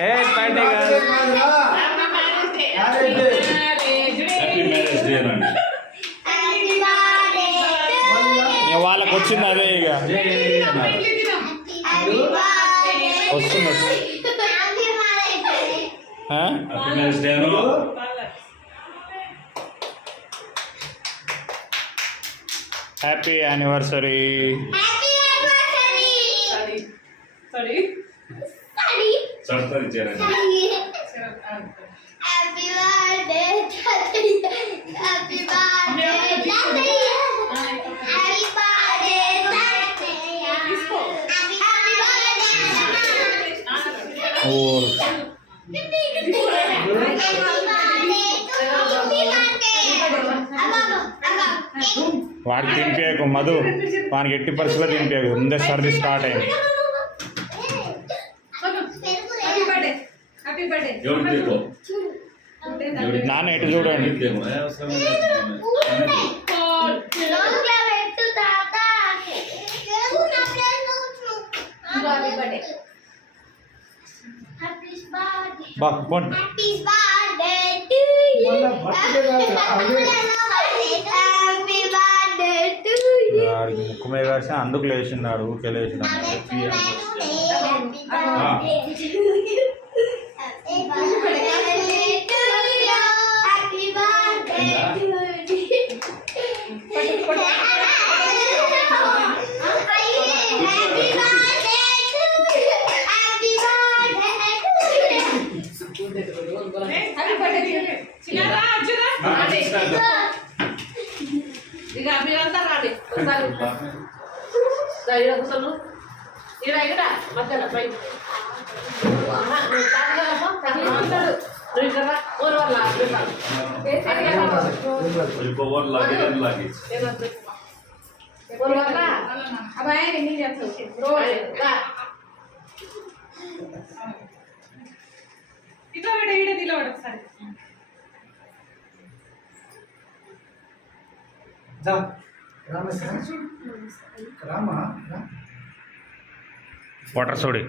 ఏ party కాదు. వాళ్ళకి వచ్చింది అదే ఇక వస్తుంది. Happy anniversary. వాడికి తినిపించకు మధు, వానికి ఎట్టి పరిస్థితుల్లో తినిపించకు. ముందే సర్ది స్టార్ట్ అయింది. నాన్న ఎటు చూడండి. ముక్కు మీద వేసి అందుకు లేచిన్నాడు, ఊరికే లేచినాడు. వాటర్ సోడి